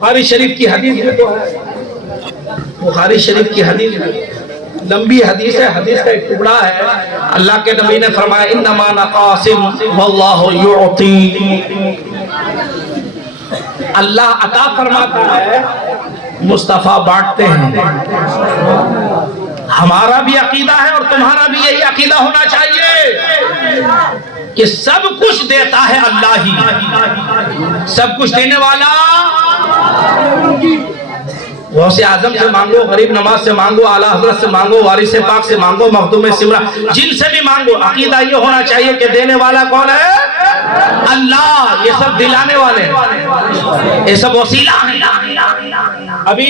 بخاری شریف کی حدیث میں تو ہے، بخاری شریف کی حدیث لمبی حدیث ہے، حدیث کا ایک ٹکڑا ہے۔ اللہ کے نبی نے فرمایا انما انا قاسم واللہ یعطی، اللہ عطا فرماتا ہے، مصطفیٰ بانٹتے ہیں۔ ہمارا بھی عقیدہ ہے اور تمہارا بھی یہی عقیدہ ہونا چاہیے کہ سب کچھ دیتا ہے اللہ ہی، سب کچھ دینے والا غوث اعظم سے مانگو، غریب نواز سے مانگو، اعلیٰ حضرت سے مانگو، وارث پاک سے مانگو، مخدوم سمرہ، جن سے بھی مانگو، عقیدہ یہ ہونا چاہیے کہ دینے والا کون ہے؟ اللہ۔ یہ سب دلانے والے ہیں، یہ سب وسیلہ ہیں۔ ابھی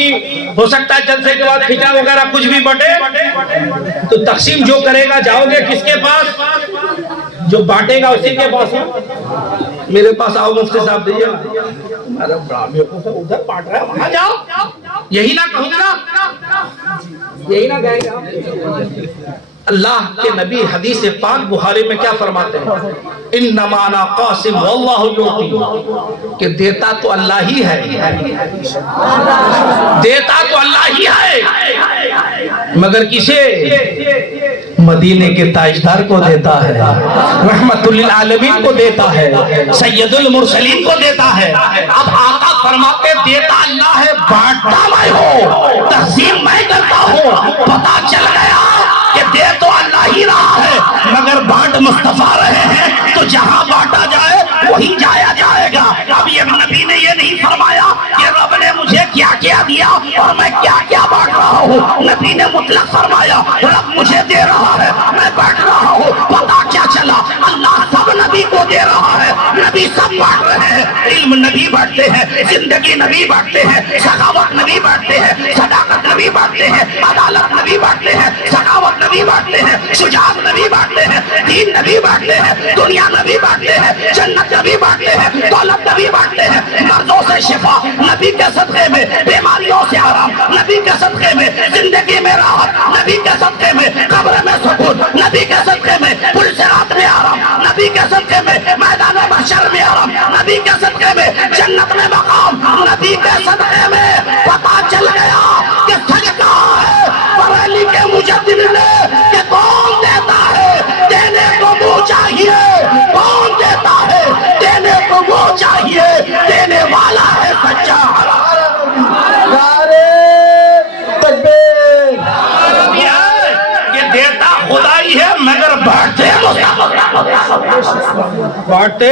ہو سکتا ہے جلسے کے بعد کھچا وغیرہ کچھ بھی بٹے تو تقسیم جو کرے گا جاؤ گے کس کے پاس؟ جو بانٹے گا اسی کے پاس۔ میرے پاس آؤ مفتی صاحب دیجیے، ادھر بانٹ رہا ہے وہاں جاؤ، یہی نہ کہوں گا، یہی نہ کہیں گا۔ اللہ کے نبی حدیث پاک بخاری میں کیا فرماتے ہیں؟ انما انا قاسم واللہ یعطی، کہ دیتا تو اللہ ہی ہے، دیتا تو اللہ ہی ہے، مگر کسے؟ مدینے کے تاجدار کو دیتا ہے، رحمت للعالمین کو دیتا ہے، سید المرسلین کو دیتا ہے۔ اب آقا فرماتے دیتا اللہ ہے، بانٹتا میں ہوں، تقسیم میں کرتا ہوں۔ پتہ چل گیا کہ دے تو اللہ ہی رہا ہے مگر بانٹ مصطفیٰ رہے ہیں، تو جہاں بانٹا جائے وہی جایا جائے گا۔ اب یہ نبی نے یہ نہیں فرمایا کہ رب نے مجھے کیا کیا دیا اور میں کیا کیا بانٹ رہا ہوں، نبی نے مطلق فرمایا رب مجھے دے رہا ہے میں بانٹ رہا ہوں۔ پتہ کیا چلا؟ اللہ سب نبی کو دے رہا ہے، نبی سب بانٹ رہے ہیں۔ علم نبی بانٹتے ہیں، زندگی نبی بانٹتے ہیں، سخاوت نبی بانٹتے ہیں، صداقت نبی بانٹتے ہیں، عدالت نبی بانٹتے ہیں، سخاوت نبی بانٹتے ہیں، شجاعت نبی بانٹتے ہیں، دین نبی بانٹتے ہیں، دنیا نبی بانٹتے ہیں، جنت نبی بانٹتے ہیں، دولت نبی بانٹتے ہیں، مرضوں سے شفا نبی کے صدقے میں، بیماریوں سے آرام نبی کے صدقے میں، زندگی میں راحت نبی کے صدقے میں، قبر میں سکون نبی کے صدقے میں، پل صراط میں آرام نبی کے صدقے میں، میدان محشر میں آرام نبی کے صدقے میں، جنت میں مقام نبی کے صدقے میں۔ پتہ چل گیا کہ صدقہ ہے بریلی کے مجدد نے کہ کون دیتا ہے دینے کو وہ چاہیے، کون دیتا ہے دینے کو وہ چاہیے، دینے والا ہے سچا۔ کہ دیتا خدائی ہے مگر بانٹتے بانٹتے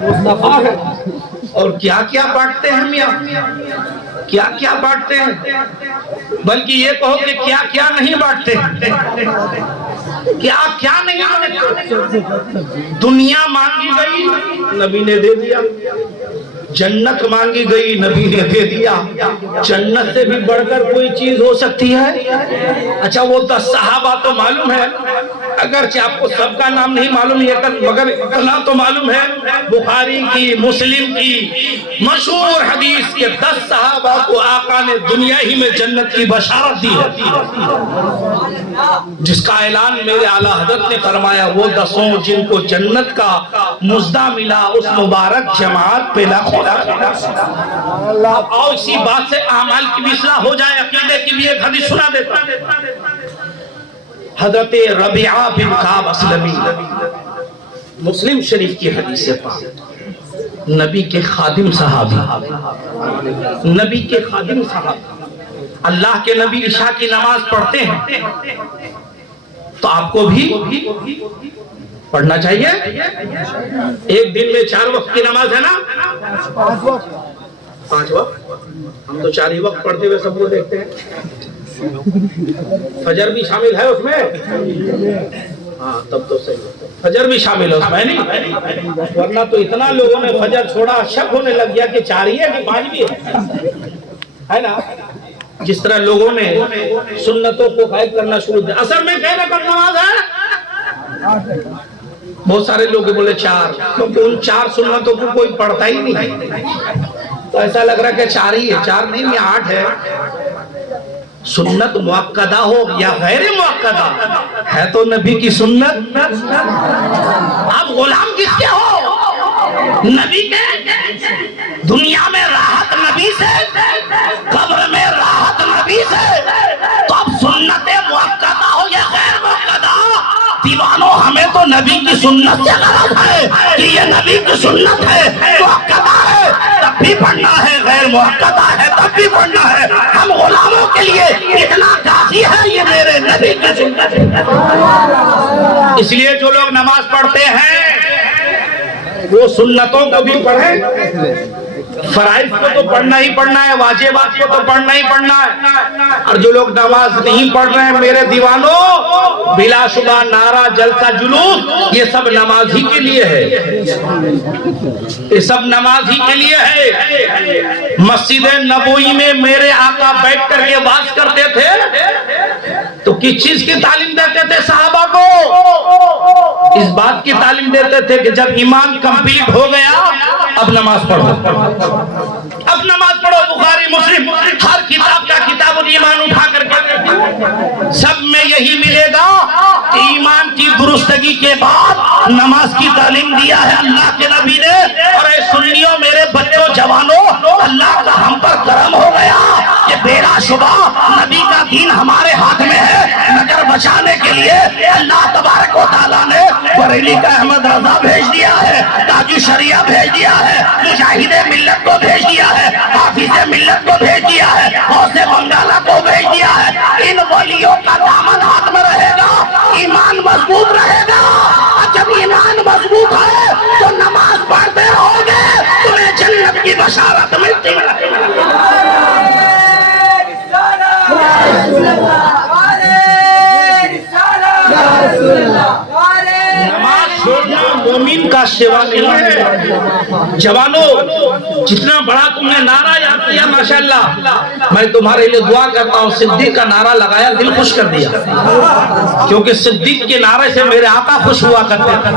مصطفیٰ ہے۔ اور کیا کیا بانٹتے ہیں میاں، کیا کیا بانٹتے ہیں، بلکہ یہ کہو کہ کیا کیا نہیں بانٹتے، کیا کیا نہیں بانٹتے۔ دنیا مانگی گئی نبی نے دے دیا، جنت مانگی گئی نبی نے دے دیا۔ جنت سے بھی بڑھ کر کوئی چیز ہو سکتی ہے؟ اچھا وہ 10 صحابہ تو معلوم ہے، اگرچہ آپ کو سب کا نام نہیں معلوم ہے مگر اتنا تو معلوم ہے بخاری کی مسلم کی مشہور حدیث کے 10 صحابہ کو آقا نے دنیا ہی میں جنت کی بشارت دی ہے، جس کا اعلان میرے اعلیٰ حضرت نے فرمایا وہ 10 جن کو جنت کا مژدہ ملا اس مبارک جماعت پہ لاکھوں۔ آؤ اسی بات سے اعمال کی بھی اصلاح ہو جائے، عقیدے کی بھی ایک حدیث سنا دیتا ہوں۔ حضرت ربیعہ بن کعب اسلمی، مسلم شریف کی حدیث پاک، نبی کے خادم صحابی، نبی کے خادم صحابی، اللہ کے نبی عشاء کی نماز پڑھتے ہیں تو آپ کو بھی پڑھنا چاہیے۔ ایک دن میں 4 وقت کی نماز ہے نا، 5 وقت، ہم تو 4 ہی وقت پڑھتے ہوئے سب کو دیکھتے ہیں۔ فجر بھی شامل ہے اس میں؟ ہاں تب تو صحیح ہوتا ہے، فجر بھی شامل ہے اس میں نہیں، ورنہ تو اتنا لوگوں نے فجر چھوڑا شک ہونے لگ گیا کہ 4 ہی ہے کہ 5 بھی ہے نا۔ جس طرح لوگوں نے سنتوں کو قائد کرنا شروع کیا، اصل میں کہنا کب نماز ہے؟ بہت سارے لوگ بولے 4، کیونکہ ان 4 سنتوں کو کوئی پڑھتا ہی نہیں، تو ایسا لگ رہا کہ 4 ہی ہے، 4 نہیں یہ 8 ہے۔ سنت مؤکدہ ہو یا غیر مؤکدہ ہے تو نبی کی سنت۔ آپ غلام کس کے ہو؟ نبی کے۔ دنیا میں راحت نبی کی سنت سے غرض ہے کہ یہ نبی کی سنت ہے، مؤکدہ ہے تب بھی پڑھنا ہے، غیر مؤکدہ ہے تب بھی پڑھنا ہے، ہم غلاموں کے لیے اتنا کافی ہے، یہ میرے نبی کی سنت ہے۔ اس لیے جو لوگ نماز پڑھتے ہیں وہ سنتوں کو بھی پڑھیں، فرائض کو تو پڑھنا ہی پڑھنا ہے، واجبات کو تو پڑھنا ہی پڑھنا ہے۔ اور جو لوگ نماز نہیں پڑھ رہے ہیں میرے دیوانوں، بلا شبہ نعرہ جلسہ جلوس یہ سب نماز ہی کے لیے ہے، یہ سب نماز ہی کے لیے ہے۔ مسجد نبوی میں میرے آقا بیٹھ کر کے واز کرتے تھے تو کس چیز کی تعلیم دیتے تھے صحابہ کو؟ اس بات کی تعلیم دیتے تھے کہ جب ایمان کمپلیٹ ہو گیا اب نماز پڑھو، اب نماز پڑھو۔ بخاری مسلم ہر کتاب کا کتاب الایمان اٹھا کر کے سب میں یہی ملے گا کہ ایمان کی درستگی کے بعد نماز کی تعلیم دیا ہے اللہ کے نبی نے۔ اور اے سنیوں میرے بچوں جوانوں، اللہ کا ہم پر کرم ہو گیا کہ بلا شبہ نبی کا دین ہمارے ہاتھ میں ہے، مگر بچانے کے لیے اللہ تبارک و تعالیٰ نے بریلی کا احمد رضا بھیج دیا ہے، تاج شریعہ بھیج دیا ہے، مجاہد ملت کو بھیج دیا ہے، حافظ ملت کو بھیج دیا ہے، غوث بنگالہ کو بھیج دیا ہے۔ ان ولیوں کا دامن ہاتھ میں رہے گا، ایمان مضبوط رہے گا۔ اور جب ایمان مضبوط ہے تو نماز پڑھتے رہو گے، تمہیں جنت کی بشارت ملتی رہے گی۔ نماز چھوڑنا مومن کا شیوا نہیں ہے۔ جوانوں جتنا بڑا تم نے نعرہ یاد کیا ماشاءاللہ، میں تمہارے لیے دعا کرتا ہوں، صدیق کا نعرہ لگایا دل خوش کر دیا، کیونکہ صدیق کے نعرے سے میرے آقا خوش ہوا کرتے تھے،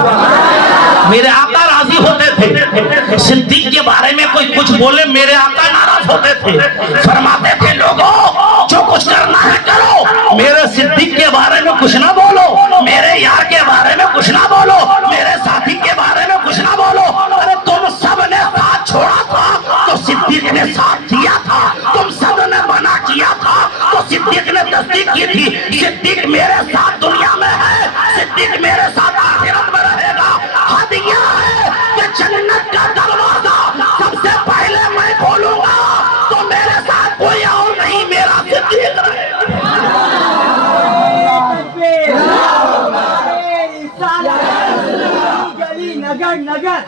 میرے آقا راضی ہوتے تھے۔ صدیق کے بارے میں کوئی کچھ بولے میرے آقا ناراض ہوتے تھے، فرماتے تھے لوگوں جو کچھ کرنا ہے کرو، میرے صدیق کے بارے میں کچھ نہ بولو، میرے یار کے بارے میں کچھ نہ بولو، میرے ساتھی کے بارے میں کچھ نہ بولو۔ ارے تم سب نے ساتھ چھوڑا تھا تو صدیق نے ساتھ دیا تھا، تم سب نے منع کیا تھا تو صدیق نے تصدیق کی تھی۔ صدیق میرے ساتھ دنیا میں ہے، صدیق میرے ساتھ آخرت میں رہے گا۔ حد یہ ہے کہ جنت کا دروازہ سب سے پہلے میں کھولوں گا تو میرے ساتھ کوئی اور نہیں، میرا صدیق رہے گا۔ نگر نگر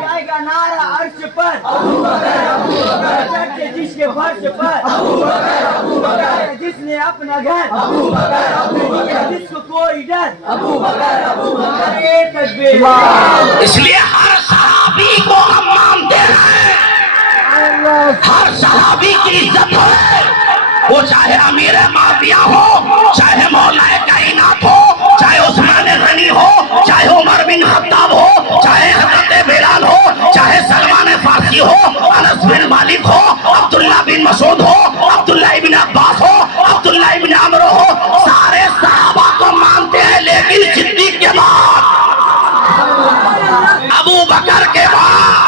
جائے گا نعرہ عرش پر، جس کے فرش پر، جس نے اپنا گھر، جس کو کوئی ڈر، اس لیے ہر صحابی کو ہم مانتے ہیں، ہر صحابی کی عزت ہے، وہ چاہے امیر معاویہ ہو، چاہے مولا کائنات ہو، چاہے عثمان غنی ہو، چاہے عمر بن خطاب ہو، چاہے حضرت بلال ہو، چاہے سلمان فارسی ہو، انس بن مالک ہو، عبداللہ بن مسعود ہو، عبداللہ ابن عباس ہو، عبداللہ ابن عمرو ہو، سارے صحابہ کو مانتے ہیں، لیکن صدیق کے بعد، ابو بکر کے بعد،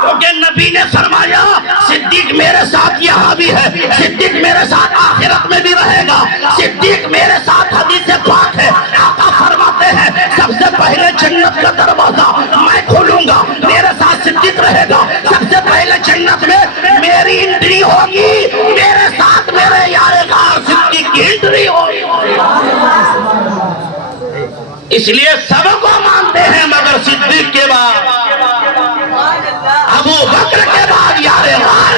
کیونکہ نبی نے فرمایا صدیق میرے ساتھ یہاں بھی ہے، صدیق میرے ساتھ آخرت میں بھی رہے گا، صدیق میرے ساتھ حدیث پاک ہے، آقا فرماتے ہیں سب سے پہلے جنت کا دروازہ میں کھولوں گا، میرے ساتھ صدیق رہے گا، سب سے پہلے جنت میں میری انٹری ہوگی، میرے ساتھ میرے یار غار صدیق کی انٹری ہوگی۔ اس لیے سب کو مانتے ہیں مگر صدیق کے بعد، ابو بکر کے بعد یار غار۔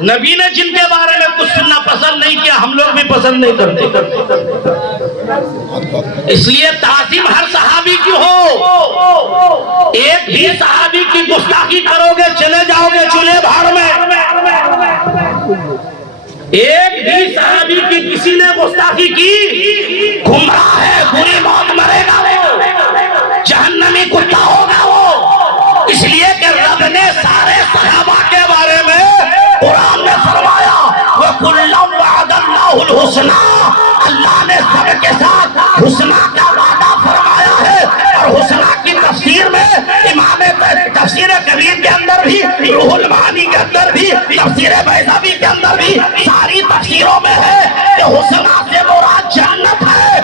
نبی نے جن کے بارے میں کچھ سننا پسند نہیں کیا، ہم لوگ بھی پسند نہیں کرتے، اس لیے تعظیم ہر صحابی کی ہو۔ ایک بھی صحابی کی گستاخی کرو گے چلے جاؤ گے چولہے بھاڑ میں، ایک بھی صحابی کی کسی نے گستاخی کی گمراہ ہے، بری موت مرے گا وہ، جہنمی کتا ہوگا وہ۔ اس لیے کہ رب نے سارے صحابہ کے بارے میں قرآن میں فرمایا وَكُلًّا وَعَدَ اللَّهُ الْحُسْنَىٰ، اللہ نے سب کے ساتھ حسنہ کا وعدہ فرمایا ہے۔ اور حسنہ کی تفسیر میں امام تفسیر کبیر کے اندر بھی، روح المعانی کے اندر بھی، تفسیر بیضاوی کے اندر بھی، ساری تفسیروں میں ہے کہ حسنہ سے مراد جنت ہے،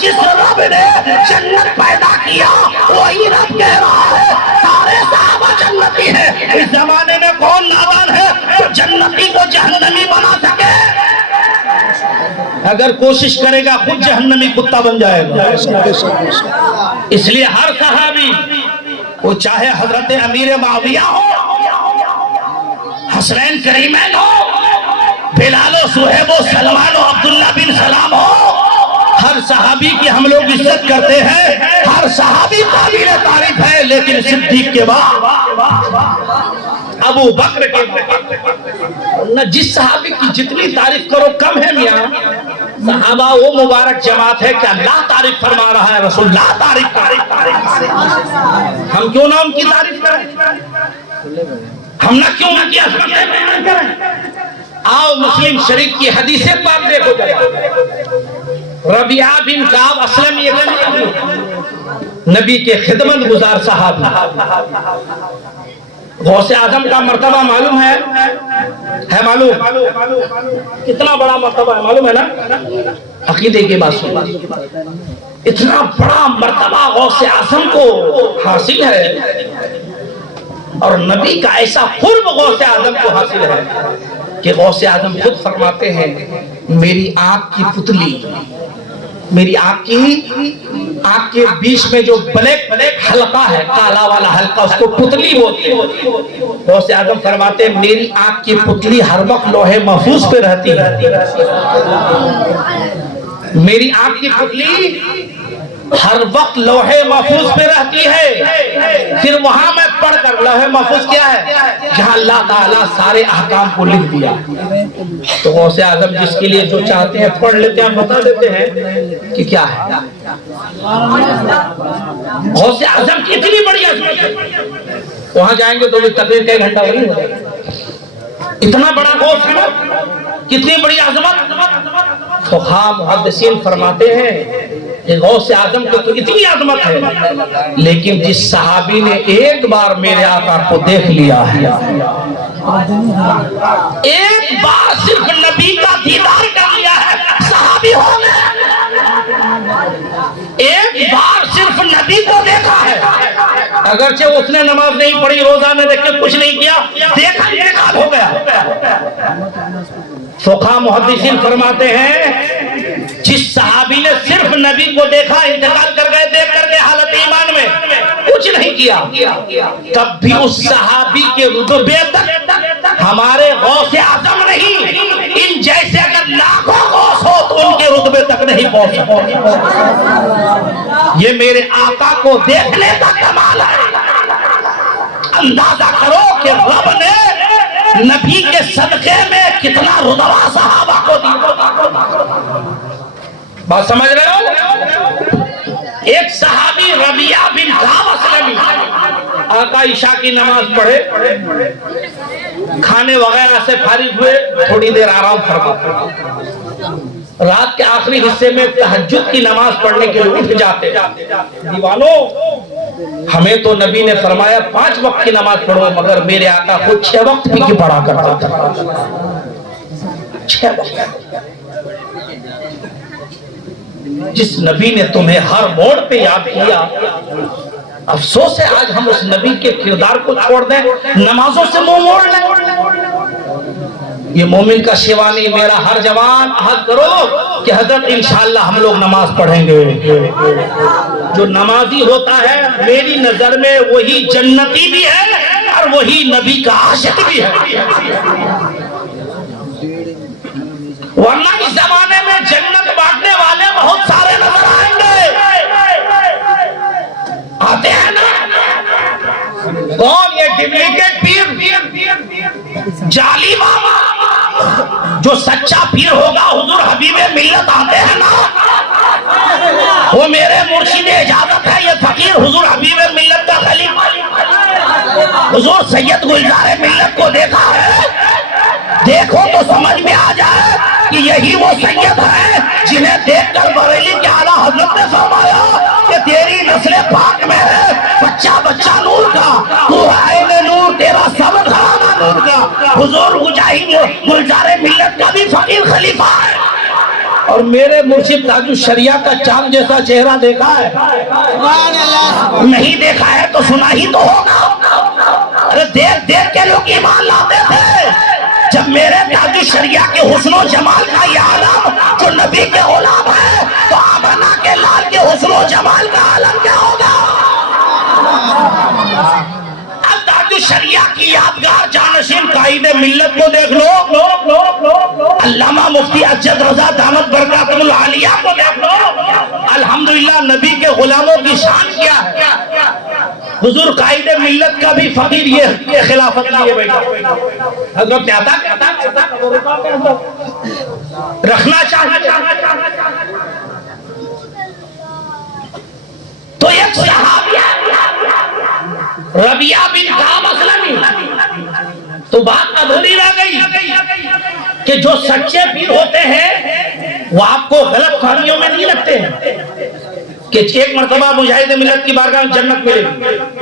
جس رب نے جنت پیدا کیا وہی رب کہہ رہا ہے سارے صحابہ جنتی ہیں۔ اس زمانے میں کون نادان ہے جو جنتی کو جہنمی بنا سکے؟ اگر کوشش کرے گا خود جہنمی کتا بن جائے گا۔ اس لیے ہر صحابی، وہ چاہے حضرت امیر معاویہ ہو، حسنین کریمین ہو، بلال و صہیب و سلمان و عبداللہ بن سلام ہو، ہر صحابی کی ہم لوگ عزت کرتے ہیں، ہر صحابی قابل تعریف ہے، لیکن صدیق کے بعد ابو بکر کے بعد نہ، جس صحابی کی جتنی تعریف کرو کم ہے میاں۔ صحابہ وہ مبارک جماعت ہے کہ اللہ تعریف فرما رہا ہے، رسول اللہ تعریف ہم کیوں نہ ان کی تعریف کریں؟ ہم نہ کیوں نہ کی عظمتیں بیان کریں؟ آؤ مسلم شریف کی حدیث پاک دیکھو جائے۔ ربیعہ بن کعب اسلمی نبی کے خدمت گزار صحابی، غوث اعظم کا مرتبہ معلوم ہے معلوم کتنا بڑا مرتبہ ہے، معلوم ہے نا؟ عقیدے کی بات سن، اتنا بڑا مرتبہ غوث اعظم کو حاصل ہے، اور نبی کا ایسا قرب غوث اعظم کو حاصل ہے کہ غوث اعظم خود فرماتے ہیں میری آنکھ کی پتلی، میری آنکھ کے بیچ میں جو بلیک حلقہ ہے، کالا والا حلقہ، اس کو پتلی بولتے ہیں۔ غوث اعظم فرماتے ہیں میری آنکھ کی پتلی ہر وقت لوح محفوظ پہ رہتی ہے، میری آنکھ کی پتلی ہر وقت لوح محفوظ پہ رہتی ہے۔ پھر وہاں میں پڑھ کر، لوح محفوظ کیا ہے؟ جہاں اللہ تعالیٰ سارے احکام کو لکھ دیا۔ تو غوث اعظم جس کے لیے جو چاہتے ہیں پڑھ لیتے ہیں، بتا دیتے ہیں کہ کیا ہے۔ غوث اعظم کی اتنی بڑی عظمت ہے، وہاں جائیں گے تو بھی تقریر کا 1 گھنٹہ وہی ہو جائے گا، اتنا بڑا غوث ہے، کتنی بڑی عظمت۔ فقہاء محدثین فرماتے ہیں کہ غوث اعظم کو تو اتنی عظمت ہے، لیکن جس صحابی نے ایک بار میرے آقا کو دیکھ لیا ہے، ایک بار صرف نبی کا دیدار کر لیا ہے، صحابی ہو گئے۔ ایک بار صرف نبی کو دیکھا ہے، اگرچہ اس نے نماز نہیں پڑھی، روزہ نہیں رکھے، کچھ نہیں کیا، دیکھا انتقال ہو گیا۔ فقہاء محدثین فرماتے ہیں جس صحابی نے صرف نبی کو دیکھا، انتقال کر گئے، دیکھ کر کے حالت ایمان میں کچھ نہیں کیا، تب بھی اس صحابی کے رتبے تک ہمارے غوث اعظم نہیں، ان جیسے اگر لاکھوں غوث ہو تو ان کے رتبے تک نہیں پہنچ سکتے۔ یہ میرے آقا کو دیکھنے کا کمال ہے۔ اندازہ کرو کہ رب نے نبی کے صدقے میں کتنا رتبہ صحابہ کو دیا۔ بات سمجھ رہے ہو؟ ایک صحابی ربیعہ بن کعب اسلمی، آقا عشاء کی نماز پڑھے، کھانے وغیرہ سے فارغ ہوئے، تھوڑی دیر آرام فرماتے، رات کے آخری حصے میں تہجد کی نماز پڑھنے کے لیے اٹھ جاتے۔ دیوانوں، ہمیں تو نبی نے فرمایا 5 وقت کی نماز پڑھو، مگر میرے آقا خود 6 وقت بھی کی پڑھا کرتا تھا، 6 وقت۔ جس نبی نے تمہیں ہر موڑ پہ یاد کیا، افسوس ہے آج ہم اس نبی کے کردار کو چھوڑ دیں، نمازوں سے منہ موڑ لیں۔ یہ مومن کا شیوانی، میرا ہر جوان عہد کرو کہ حضرت انشاءاللہ ہم لوگ نماز پڑھیں گے۔ جو نمازی ہوتا ہے میری نظر میں وہی جنتی بھی ہے اور وہی نبی کا عاشق بھی ہے، ورنہ اس زمانے میں جنت بانٹنے والے بہت سارے نظر آئیں گے، آتے ہیں نا؟ کون؟ یہ ڈپلیکیٹ پیر، جعلی بابا۔ جو سچا پیر ہوگا حضور حبیب ملت آتے ہیں نا، وہ میرے مرشد اجازت ہے، یہ فقیر حضور حبیب ملت کا خلیفہ، حضور سید گلزار ملت کو دیکھا ہے؟ دیکھو تو سمجھ میں آ جائے کہ یہی وہ سید ہے جنہیں دیکھ کر بریلی کے اعلیٰ حضرت نے فرمایا کہ تیری نسل پاک میں ہے بچہ بچہ نور کا، تو ہے نور، تیرا سب گھرانہ نور کا۔ حضور مجاہد گلزار ملت کا بھی فقیر خلیفہ ہے، اور میرے مرشد تاج الشریعہ کا چاند جیسا چہرہ دیکھا ہے؟ نہیں دیکھا ہے تو سنا ہی تو ہوگا۔ ارے دیکھ دیکھ کے لوگ ایمان لاتے تھے۔ جب میرے تاج الشریعہ کے حسن و جمال کا یہ عالم جو نبی کے غلام ہے تو آمنہ کے لال کے حسن و جمال کا عالم کیا ہوگا؟ اب تاج الشریعہ کی یادگار جانشین قائد ملت کو دیکھ لو، علامہ مفتی اجد رضا دامت برکاتہ العالیہ کو دیکھ لو۔ الحمدللہ نبی کے غلاموں کی شان کیا ہے؟ حضور قائد ملت کا بھی فقیر یہ خلافت لیے بیٹھا، حضرت نے عطا رکھنا چاہتا تو ایک صحابیہ ربیعہ بن کعب اسلمی، تو بات ادھوری رہ گئی کہ جو سچے پیر ہوتے ہیں وہ آپ کو غلط فہمیوں میں نہیں لگتے ہیں کہ ایک مرتبہ مجاہد ملت کی بارگاہ میں جنت ملے،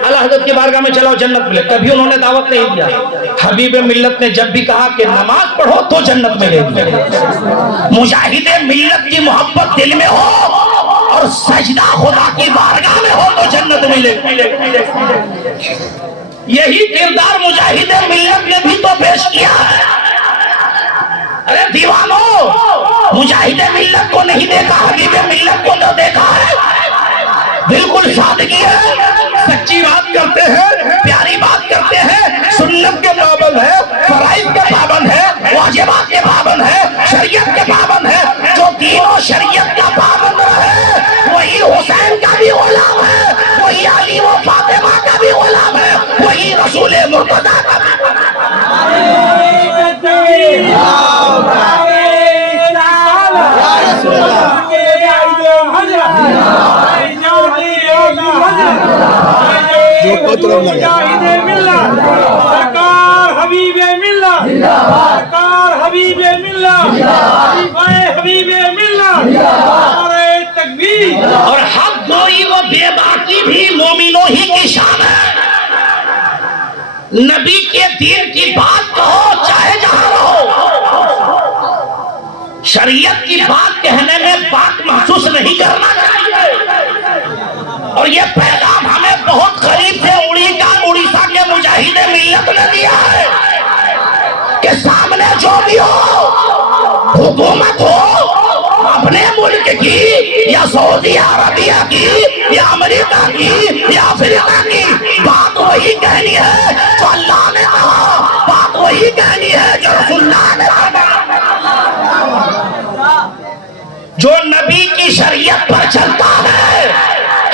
اعلیٰ حضرت کی بارگاہ میں چلاؤ جنت ملے، کبھی انہوں نے دعوت نہیں دیا۔ حبیب ملت نے جب بھی کہا کہ نماز پڑھو تو جنت ملے گی، مجاہد ملت کی محبت دل میں ہو اور سجدہ خدا کی بارگاہ میں ہو تو جنت ملے گی۔ یہی کردار مجاہد ملت نے بھی تو پیش کیا ہے۔ ارے دیوانو، مجاہد ملت کو نہیں دیکھا، حبیب ملت کو تو دیکھا ہے۔ بالکل سادگی ہے، سچی بات کرتے ہیں، پیاری بات کرتے ہیں، سنت کے پابند ہے، فرائض کے پابند ہے، واجبات کے پابند ہے، شریعت کے پابند ہے۔ جو دین و شریعت کا پابند ہے وہی حسین کا بھی غلام ہے، وہی علی و فاطمہ کا بھی غلام ہے، وہی رسول مرتضیٰ کا بھی غلام ہے۔ سرکار حبیب ملت، سرکار حبیب ملت، حبیب ملت، نعرہ تکبیر۔ اور حق گوئی و بے باکی بھی مومنوں ہی کی شان ہے۔ نبی کے دین کی بات کہو چاہے جہاں رہو، شریعت کی بات کہنے میں بات محسوس نہیں کرنا چاہیے۔ اور یہ پیغام ہمیں بہت قریب سے اڑیسہ کے مجاہد ملت نے دیا ہے کہ سامنے جو بھی ہو، حکومت ہو اپنے ملک کی یا سعودی عربیہ کی یا امریکہ کی یا افریقہ کی، بات وہی کہنی ہے جو اللہ نے کہا، بات وہی کہنی ہے جو رسول اللہ نے کہا۔ جو نبی کی شریعت پر چلتا ہے،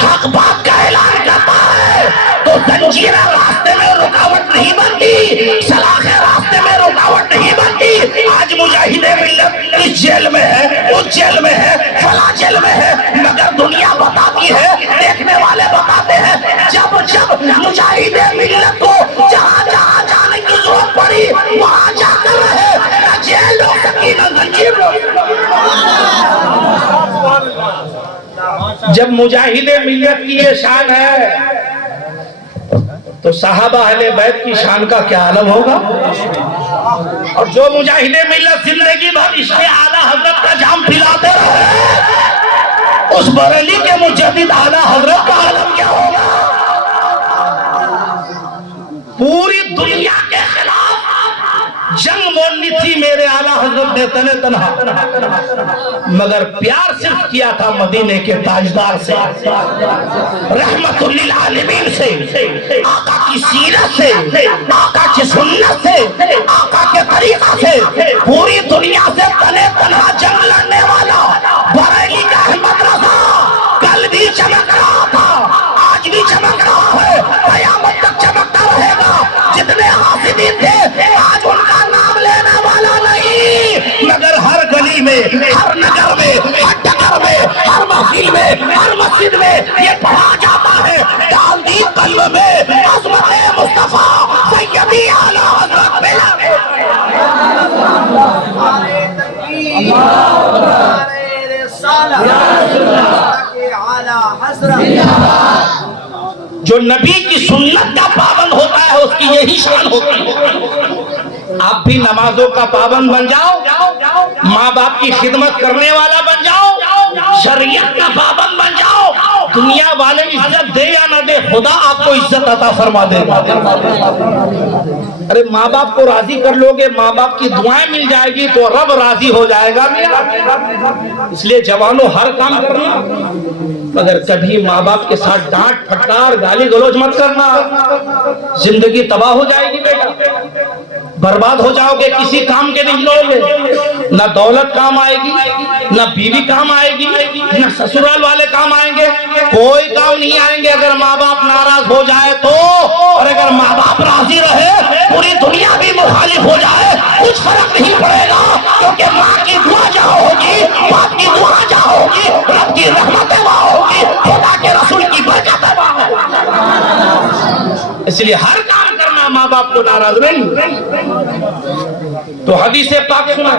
حق بات کا اعلان کرتا ہے تو زنجیرہ راستے میں رکاوٹ نہیں بنتی، سلاخیں راستے میں رکاوٹ نہیں بنتی۔ آج مجاہد ملت اس جیل میں ہے، اس جیل میں ہے، فلاں جیل میں ہے، مگر دنیا بتاتی ہے، دیکھنے والے بتاتے ہیں، جب جب مجاہد ملت کو جہاں جہاں جانے کی ضرورت پڑی وہاں جا کر رہے، نہ جیل ہو سکی نہ زنجیر ہو سکی۔ جب مجاہد ملت کی یہ شان ہے تو صحابہ اہل بیت کی شان کا کیا عالم ہوگا؟ اور جو مجاہد ملت زندگی بھر عشق اعلیٰ حضرت کا جام پلاتے رہے، اس بریلی کے مجدد اعلیٰ حضرت کا عالم کیا ہوگا؟ پوری دنیا کے خلاف جنگ مولنی تھی میرے اعلیٰ حضرت نے تنہ تنہا، مگر پیار صرف کیا تھا مدینے کے تاجدار سے، رحمت للعالمین سے، آقا کی سیرت سے، آقا کی سنت سے، آقا کے طریقہ سے، پوری دنیا سے تنہ تنہا جنگ لڑنے والا بریلی کا احمد رضا کل بھی چمک رہا تھا، آج بھی چمک رہا ہے، قیامت تک چمکتا رہے گا۔ جتنے حاسدین تھے آج ان کا نام لینے والا نہیں، مگر ہر گلی میں، ہر نگر میں، ہر ڈگر میں، ہر محفل میں، ہر مسجد میں یہ پڑھا جاتا ہے، ڈال دی قلب میں عظمت مصطفیٰ سیدی اعلیٰ حضرت ملا۔ جو نبی کی سنت کا پابند ہوتا ہے اس کی یہی شان ہوتی ہے۔ آپ بھی نمازوں کا پابند بن جاؤ, ماں باپ کی خدمت کرنے والا بن جاؤ, شریعت کا پابند بن جاؤ, دنیا والے عزت دے یا نہ دے, خدا آپ کو عزت عطا فرما دے گا. ارے ماں باپ کو راضی کر لو گے, ماں باپ کی دعائیں مل جائے گی تو رب راضی ہو جائے گا. اس لیے جوانوں ہر کام کرنا, مگر کبھی ماں باپ کے ساتھ ڈانٹ پھٹکار گالی گلوچ مت کرنا, زندگی تباہ ہو جائے گی بیٹا, برباد ہو جاؤ گے, کسی کام کے نہیں لو گے, نہ دولت کام آئے گی, نہ بیوی کام آئے گی, نہ سسرال والے کام آئیں گے, کوئی کام نہیں آئیں گے اگر ماں باپ ناراض ہو جائے تو. اور اگر ماں باپ راضی رہے, پوری دنیا بھی مخالف ہو جائے, کچھ فرق نہیں پڑے گا, کیونکہ ماں کی دعا جہاں ہوگی, باپ کی دعا جہاں ہوگی, رب کی رحمتیں وہاں ہوگی, خدا کے رسول کی برکتیں وہاں ہوگی. اس لیے ہر کام کرنا ماں باپ کو ناراض نہیں. تو حدیث پاک سنا,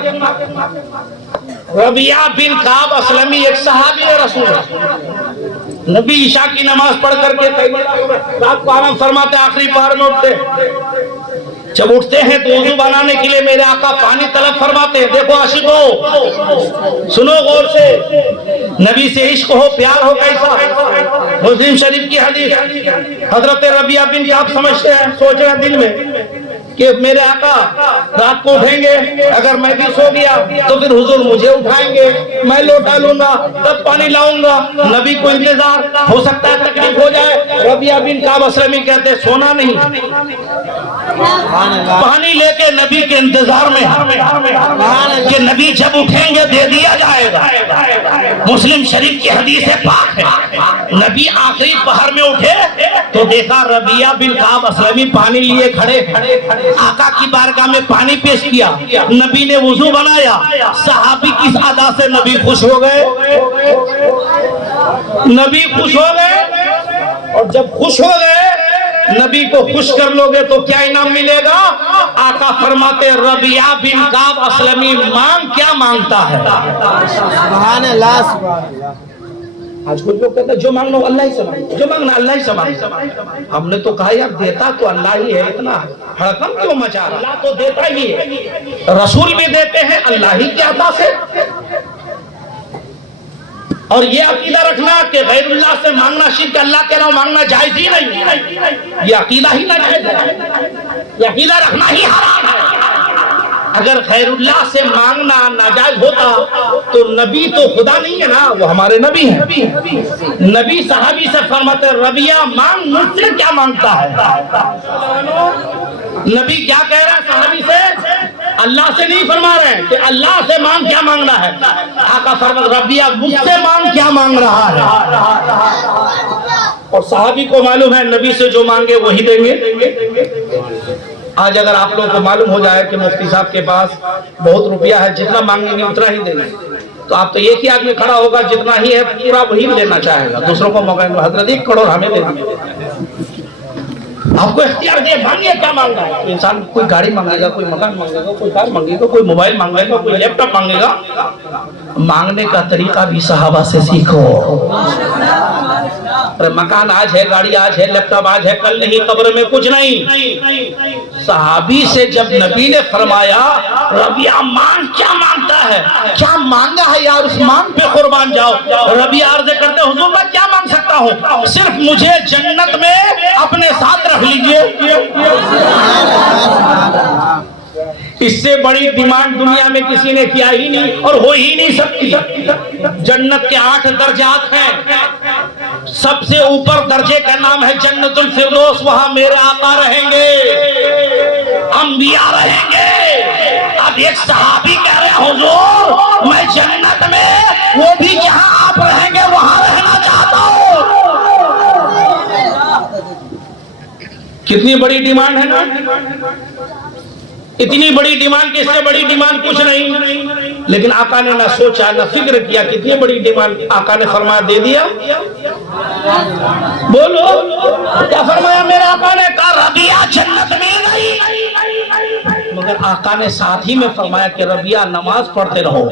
ربیعہ بن کعب اسلمی ایک صحابی رسول ہے, نبی عشاء کی نماز پڑھ کر کے رات کو آرام فرماتے, آخری پہر میں اٹھتے, جب اٹھتے ہیں تو وضو بنانے کے لیے میرے آقا پانی طلب فرماتے ہیں. دیکھو عاشقو, سنو غور سے, نبی سے عشق ہو, پیار ہو کیسا. مسلم شریف کی حدیث, حضرت ربیعہ بن کعب سمجھتے ہیں, سوچ رہے ہیں دل میں کہ میرے آقا رات کو اٹھیں گے, اگر میں بھی سو گیا تو پھر حضور مجھے اٹھائیں گے, میں لوٹا لوں گا, تب پانی لاؤں گا, نبی کو انتظار, ہو سکتا ہے تکلیف ہو جائے. ربیعہ بن کعب اسلمی کہتے ہیں سونا نہیں, پانی لے کے نبی کے انتظار میں کہ نبی جب اٹھیں گے دے دیا جائے گا. مسلم شریف کی حدیث پاک ہے, نبی آخری پہر میں اٹھے تو دیکھا ربیعہ بن کعب اسلمی پانی لیے کھڑے, آقا کی بارگاہ میں پانی پیش کیا, نبی نے وضو بنایا. صحابی کس ادا سے نبی خوش ہو گئے, نبی خوش ہو گئے, اور جب خوش ہو گئے, نبی کو خوش کر لو گے تو کیا انعام ملے گا. آقا فرماتے ربیعہ بن کعب اسلمی مانگ کیا مانگتا ہے. سبحان اللہ, سبحان اللہ. آج کچھ لوگ کہتے ہیں جو مانگنا اللہ ہی سے مانگنا, جو مانگنا اللہ ہی سے مانگنا. ہم نے تو کہا یار دیتا تو اللہ ہی ہے, اتنا ہڑکم کیوں مچا رہا, اللہ تو دیتا ہی ہے, رسول بھی دیتے ہیں اللہ ہی کے عطا سے. اور یہ عقیدہ رکھنا کہ غیر اللہ سے مانگنا شرک, اللہ کے علاوہ مانگنا جائز ہی نہیں, یہ عقیدہ ہی ناجائز ہے, یہ عقیدہ رکھنا ہی حرام ہے. اگر خیر اللہ سے مانگنا ناجائز ہوتا تو نبی تو خدا نہیں ہے نا, وہ ہمارے نبی ہیں. نبی صحابی سے فرماتے ربیعہ مانگ, مجھ سے کیا مانگتا ہے. نبی کیا کہہ رہا ہے صحابی سے, اللہ سے نہیں فرما رہے ہیں کہ اللہ سے مانگ, کیا مانگنا ہے. آقا فرماتے ربیعہ مجھ سے مانگ, کیا مانگ رہا ہے. اور صحابی کو معلوم ہے نبی سے جو مانگے وہی دیں گے. آج اگر آپ لوگوں کو معلوم ہو جائے کہ مفتی صاحب کے پاس بہت روپیہ ہے, جتنا مانگیں گے اتنا ہی دیں گے, تو آپ تو ایک ہی آدمی کھڑا ہوگا, جتنا ہی ہے پورا وہی لینا چاہے گا, دوسروں کو موقع دیں. حضرت 1 کروڑ ہمیں دے دیجیے, آپ کو اختیار دے, مانگیے کیا مانگنا ہے. انسان کوئی گاڑی مانگے گا, کوئی مکان مانگے گا, کوئی کار مانگے گا, کوئی موبائل مانگے گا, کوئی لیپ ٹاپ مانگے گا. مانگنے کا طریقہ بھی صحابہ سے سیکھو. مکان آج ہے, گاڑی آج ہے, لیپ ٹاپ آج ہے, کل نہیں, قبر میں کچھ نہیں. صحابی سے جب نبی نے فرمایا ربیعہ مانگ, کیا مانگتا ہے, کیا مانگا ہے یار, اس مانگ پہ قربان جاؤ. ربیعہ عرض کرتے حضور میں کیا مانگ سکتا ہوں, صرف مجھے جنت میں اپنے ساتھ رکھ لیجئے. اس سے بڑی ڈیمانڈ دنیا میں کسی نے کیا ہی نہیں اور ہو ہی نہیں سکتی. جنت کے 8 درجات ہیں, سب سے اوپر درجے کا نام ہے جنت الفردوس, وہاں میرے آقا رہیں گے, انبیاء رہیں گے. اب ایک صحابی کہہ رہے ہیں حضور میں جنت میں, وہ بھی جہاں آپ رہیں گے وہاں رہنا چاہتا ہوں. کتنی بڑی ڈیمانڈ ہے نا, اتنی بڑی ڈیمانڈ کہ اس سے بڑی ڈیمانڈ کچھ نہیں. لیکن آقا نے نہ سوچا نہ فکر کیا, کتنی بڑی ڈیمانڈ آقا نے فرمایا دے دیا. بولو کیا فرمایا میرے آقا نے, کہا ربیعہ جنت میں نہیں, مگر آقا نے ساتھ ہی میں فرمایا کہ ربیعہ نماز پڑھتے رہو.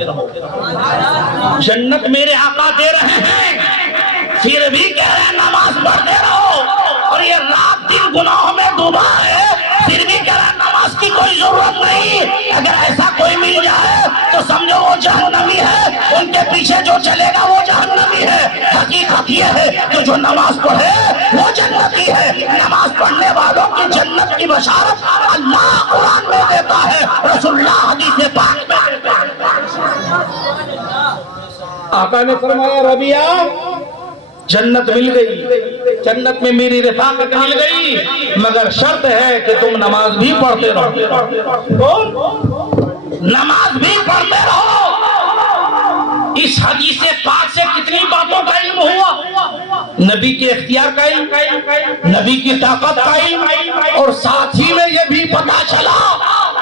جنت میرے آقا دے رہے ہیں, پھر بھی کہہ رہے ہیں نماز پڑھتے رہو, اور یہ رات دن گناہوں میں ڈوبا ہے, پھر بھی کہہ رہا ہے نماز کی کوئی ضرورت نہیں. اگر ایسا کوئی مل جائے تو سمجھو وہ جہنمی ہے, ان کے پیچھے جو چلے گا وہ جہنمی ہے. حقیقت یہ ہے کہ جو نماز پڑھے وہ جنتی ہے. نماز پڑھنے والوں کی جنت کی بشارت اللہ قرآن میں دیتا ہے, رسول اللہ حدیث پاک میں. آقا نے فرمایا ربیہ جنت مل گئی, جنت میں میری رفاقت مل گئی, مگر شرط ہے کہ تم نماز بھی پڑھتے رہو, نماز بھی پڑھتے رہو. اس حدیث پاک سے کتنی باتوں کا علم ہوا, نبی کے اختیار کا علم, نبی کی طاقت کا علم, اور ساتھ ہی میں یہ بھی پتا چلا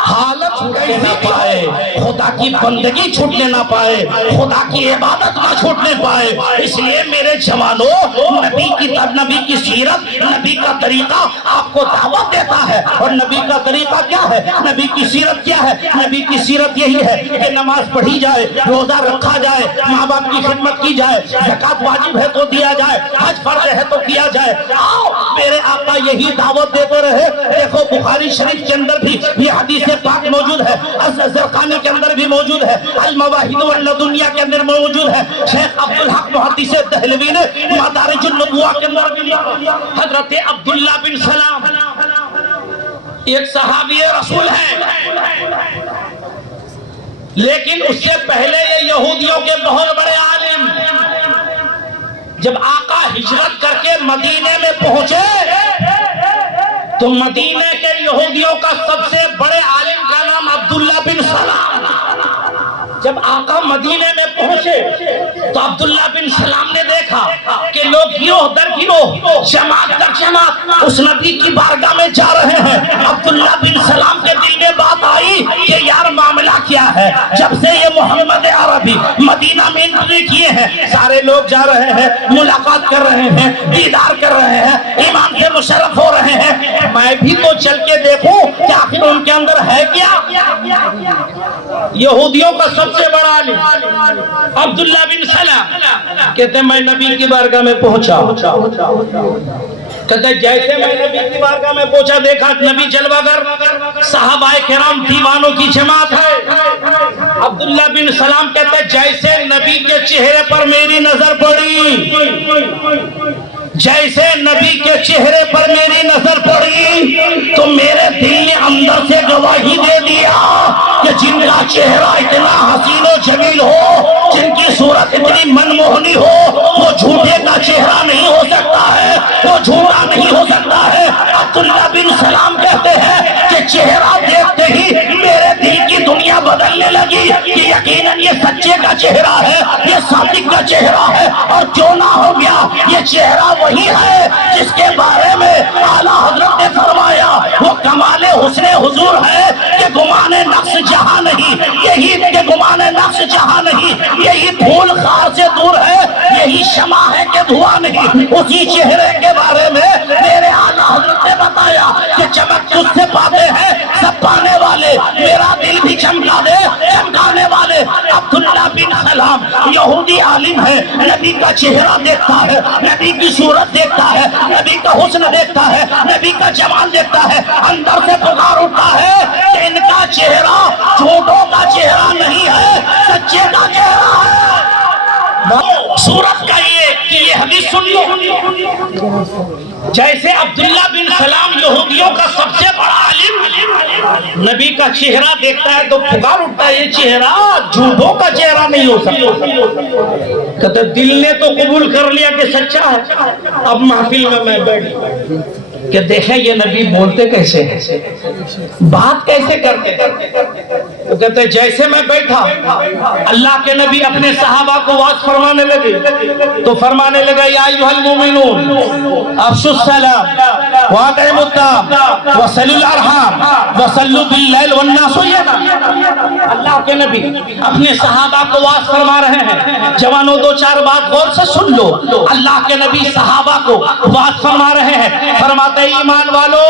حالت چھوٹنے نہ پائے, خدا کی بندگی چھوٹنے نہ پائے, خدا کی عبادت نہ چھوٹنے پائے. اس لیے میرے جوانوں, نبی کی سیرت, نبی کا طریقہ آپ کو دعوت دیتا ہے. اور نبی کا طریقہ کیا ہے, نبی کی سیرت کیا ہے؟ نبی کی سیرت یہی ہے کہ نماز پڑھی جائے, روزہ رکھا جائے, ماں باپ کی خدمت کی جائے, زکات واجب ہے تو دیا جائے, حج فرض ہے تو کیا جائے. آؤ میرے آقا یہی دعوت دیتے رہے. دیکھو بخاری شریف کے اندر بھی یہ حدیث پاک موجود ہے, زرقانی کے اندر بھی موجود ہے, المواہد والدنیا کے اندر موجود ہے. شیخ عبدالحق محدث دہلوی نے مدارج النبوہ کے اندر بھی لکھا. حضرت عبداللہ بن سلام ایک صحابی رسول ہے, لیکن اس سے پہلے یہ یہودیوں کے بہت بڑے عالم. جب آقا ہجرت کر کے مدینے میں پہنچے تو مدینے کے یہودیوں کا سب سے بڑے عالم کا نام عبداللہ بن سلام. جب آقا مدینے میں پہنچے تو عبداللہ بن سلام نے دیکھا کہ لوگ گروہ در گروہ, جماعت در جماعت اس نبی کی بارگاہ میں جا رہے ہیں. عبداللہ بن سلام کے دل میں بات آئی کہ یار معاملہ کیا ہے. جب سے یہ محمد عربی مدینہ میں انٹری کیے ہیں, سارے لوگ جا رہے ہیں, ملاقات کر رہے ہیں, دیدار کر رہے ہیں, امام کے مشرف ہو رہے ہیں, میں بھی تو چل کے دیکھوں کہ آخر ان کے اندر ہے کیا. یہودیوں کا سب سے بڑا عالم عبداللہ بن سلام کہتے ہیں میں نبی کی بارگاہ میں پہنچا. کہتے ہیں جیسے میں نبی کی بارگاہ میں پہنچا, دیکھا نبی جلوہ گر, صحابہ کرام دیوانوں کی جماعت ہے. عبداللہ بن سلام کہتے ہیں جیسے نبی کے چہرے پر میری نظر پڑی, جیسے نبی کے چہرے پر میری نظر پڑی تو میرے دل نے اندر سے گواہی دے دیا کہ جن کا چہرہ اتنا حسین و جمیل ہو, جن کی صورت اتنی منموہنی ہو, وہ جھوٹے کا چہرہ نہیں ہو سکتا ہے, وہ جھوٹا نہیں ہو سکتا ہے. عبداللہ بن سلام کہتے ہیں کہ چہرہ دیکھتے ہی میرے دل کی دنیا بدلنے لگی کہ یقیناً یہ سچے کا چہرہ ہے, یہ صادق کا چہرہ ہے. اور کیوں نہ ہو گیا, یہ چہرہ وہی ہے جس کے بارے میں اعلیٰ حضرت نے فرمایا وہ کمال حسن حضور ہے کہ گمان نقص جہاں نہیں, یہی کہ گمان نقص جہاں نہیں, یہی دھول خار سے دور ہے, یہی شمع ہے کہ دھواں نہیں. اسی چہرے کے بارے میں میرے اعلیٰ حضرت نے بتایا کہ چمک تجھ سے پاتے ہیں سب پانے والے, میرا دل بھی چمکا دے چمکانے والے. عبداللہ بن سلام یہودی عالم ہے, نبی کا چہرہ دیکھتا ہے, نبی کی صورت دیکھتا ہے, نبی کا حسن دیکھتا ہے, نبی کا جمال دیکھتا ہے, اندر سے پکار اٹھتا ہے کہ ان کا چہرہ جھوٹوں کا چہرہ نہیں ہے, سچے کا چہرہ ہے. صورت کا یہ کہ یہ حدیث سن لو, جیسے عبداللہ بن سلام یہودیوں کا سب سے بڑا عالم نبی کا چہرہ دیکھتا ہے تو پکار اٹھتا ہے یہ چہرہ جھوٹوں کا چہرہ نہیں ہو سکتا. کہتے دل نے تو قبول کر لیا کہ سچا ہے. اب محفل میں بیٹھ کہ دیکھیں یہ نبی بولتے کیسے ہیں, بات کیسے کرتے. تو کہتے جیسے میں بیٹھا اللہ کے نبی اپنے صحابہ کو واعظ فرمانے لگے تو فرمانے لگا یا ایھا المؤمنون افشوا السلام واطعموا الطعام وصلوا الارحام وصلوا باللیل والناس نیام. اللہ کے نبی اپنے صحابہ کو واعظ فرما رہے ہیں. جوانوں دو چار بات غور سے سن لو. اللہ کے نبی صحابہ کو واعظ فرما رہے ہیں, فرماتے ایمان والو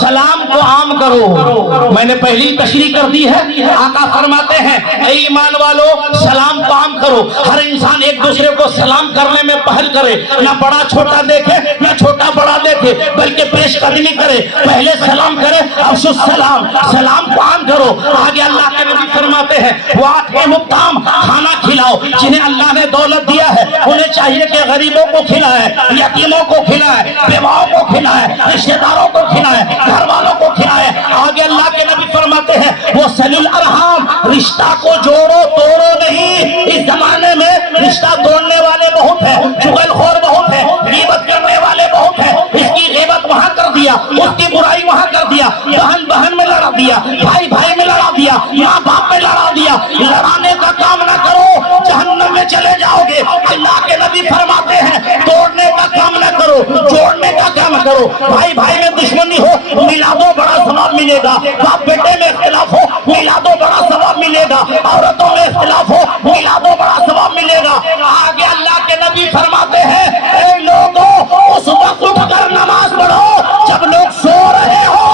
سلام کو عام کرو. میں نے پہلی تشریح کر دی ہے آقا فرماتے ہیں اے ایمان والو سلام کام کرو، ہر انسان ایک دوسرے کو سلام کرنے میں پہل کرے، نہ بڑا چھوٹا دیکھے نہ چھوٹا بڑا دیکھے، بلکہ پیش قدمی کرے، پہلے سلام کرے، افشو السلام، سلام کام کرو۔ آگے اللہ کے نبی فرماتے ہیں وَأَطْعِمُ الطَّعَامَ، کھانا کھلاؤ، جنہیں اللہ نے دولت دیا ہے انہیں چاہیے کہ غریبوں کو کھلائے، یتیموں کو کھلائے، بیواؤں کو کھلائے، رشتہ داروں کو کھلائے، گھر والوں کو کھلائے۔ آگے اللہ کے نبی فرماتے ہیں وَصِلِ الْأَرْحَامَ، رشتہ کو جوڑو توڑو نہیں۔ اس زمانے میں رشتہ توڑنے والے بہت ہیں، چغل خور بہت ہیں، غیبت کرنے والے بہت ہیں، اس کی غیبت وہاں کر دیا، اس کی برائی وہاں کر دیا، بہن بہن میں لڑا دیا، بھائی بھائی میں لڑا دیا، ماں باپ میں لڑا دیا۔ لڑانے کا کام نہ کرو، جہنم میں چلے جاؤ گے۔ اللہ کے نبی فرماتے ہیں توڑنے کا کام نہ کرو، جوڑنے کا کام کرو۔ بھائی بھائی میں دشمنی ہو ملا دو، بڑا ثواب ملے گا۔ باپ بیٹے میں اختلاف ہو ملا دو، بڑا ثواب ملے گا۔ عورتوں میں اختلاف ہو ملا دو، بڑا ثواب ملے گا۔ آگے اللہ کے نبی فرماتے ہیں اے لوگوں اس وقت اٹھ کر نماز پڑھو جب لوگ سو رہے ہو۔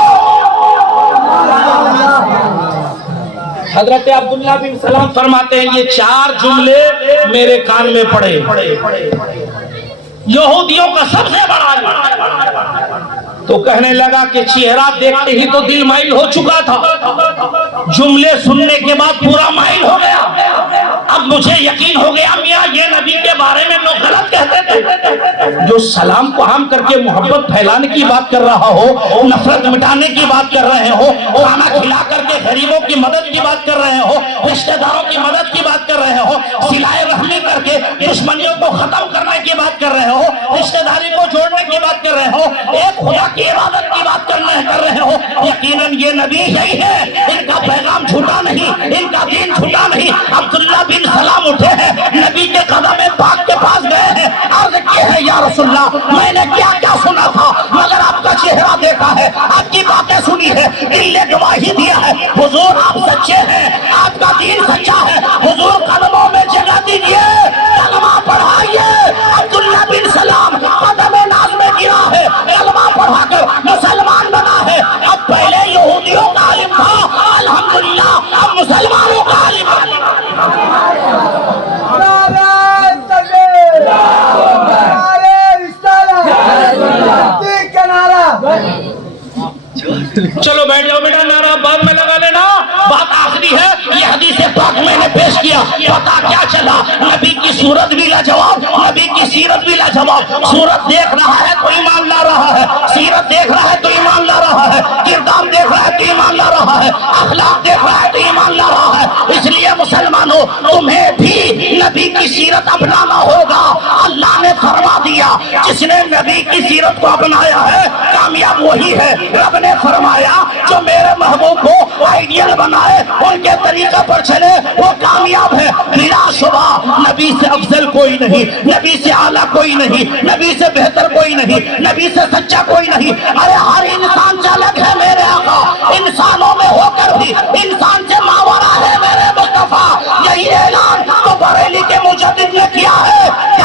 حضرت عبداللہ بن سلام فرماتے ہیں یہ 4 جملے میرے کان میں پڑے، یہودیوں کا سب سے بڑا تو کہنے لگا کہ چہرہ دیکھتے ہی تو دل مائل ہو چکا تھا، جملے سننے کے بعد پورا مائل ہو گیا۔ اب مجھے یقین ہو گیا میاں یہ نبی کے بارے میں لوگ غلط کہتے تھے۔ جو سلام کو عام کر کے محبت پھیلانے کی بات کر رہا ہو، نفرت مٹانے کی بات کر رہے ہو، کھانا کھلا کر کے غریبوں کی مدد کی بات کر رہے ہو، رشتہ داروں کی مدد کی بات کر رہے ہو، صلہ رحمی کر کے دشمنیوں کو ختم کرنے کی بات کر رہے ہو، رشتہ داری کو جوڑنے کی بات کر رہے ہو، ایک خدا کی عبادت کی بات کر رہے ہو، یقیناً یہ نبی یہی ہے، ان کا پیغام جھوٹا نہیں، ان کا دین جھوٹا نہیں۔ عبداللہ بن سلام اٹھے ہیں، نبی کے قدم پاک کے پاس گئے ہیں، عرض کی ہے یا رسول اللہ میں نے کیا کیا سنا تھا مگر آپ کا چہرہ دیکھا ہے، آپ کی باتیں سنی ہے، دل نے گواہی دیا ہے حضور آپ سچے ہیں، آپ کا دین سچا ہے، حضور قدموں میں جگہ دیجئے، کلمہ پڑھائیے۔ عبداللہ بن سلام قدم ناز میں گرا ہے، کلمہ پڑھا کر مسلمان بنا ہے۔ اب پہلے یہودیوں کا عالم تھا، الحمدللہ اب مسلمانوں کا عالم ہے۔ نعرہ تکبیر، نعرہ رسالت، تحقیق کا نعرہ۔ چلو بیٹھ جاؤ بیٹا، نعرہ بعد میں لگا لینا، بات آخری ہے۔ یہ حدیث پاک میں نے پیش کیا، پتا کیا چلا نبی کی صورت بھی لاجواب، نبی کی سیرت بھی لاجواب۔ صورت دیکھ رہا ہے تو ایمان لا رہا ہے، سیرت دیکھ رہا ہے تو ایمان لا رہا ہے، کردار دیکھ رہا ہے تو ایمان لا رہا ہے، اخلاق دیکھ رہا ہے تو ایمان لا رہا ہے۔ اس لیے مسلمانوں تمہیں بھی نبی کی سیرت اپنانا ہوگا۔ اللہ نے فرما دیا جس نے نبی کی سیرت کو اپنایا ہے کامیاب وہی ہے۔ رب نے فرمایا جو میرے محبوب کو آئیڈیل بنائے ان کے طریقہ پر چلے وہ کامیاب ہے۔ بلا شبہ نبی سے افضل کوئی نہیں، نبی سے اعلیٰ کوئی نہیں، نبی سے بہتر کوئی نہیں، نبی سے سچا کوئی نہیں۔ ارے ہر انسان سے الگ ہے میرے آقا، انسانوں میں ہو کر بھی انسان سے ماورا ہے میرے مصطفیٰ۔ یہی اعلان تو بریلی کے مجدد نے کیا ہے کہ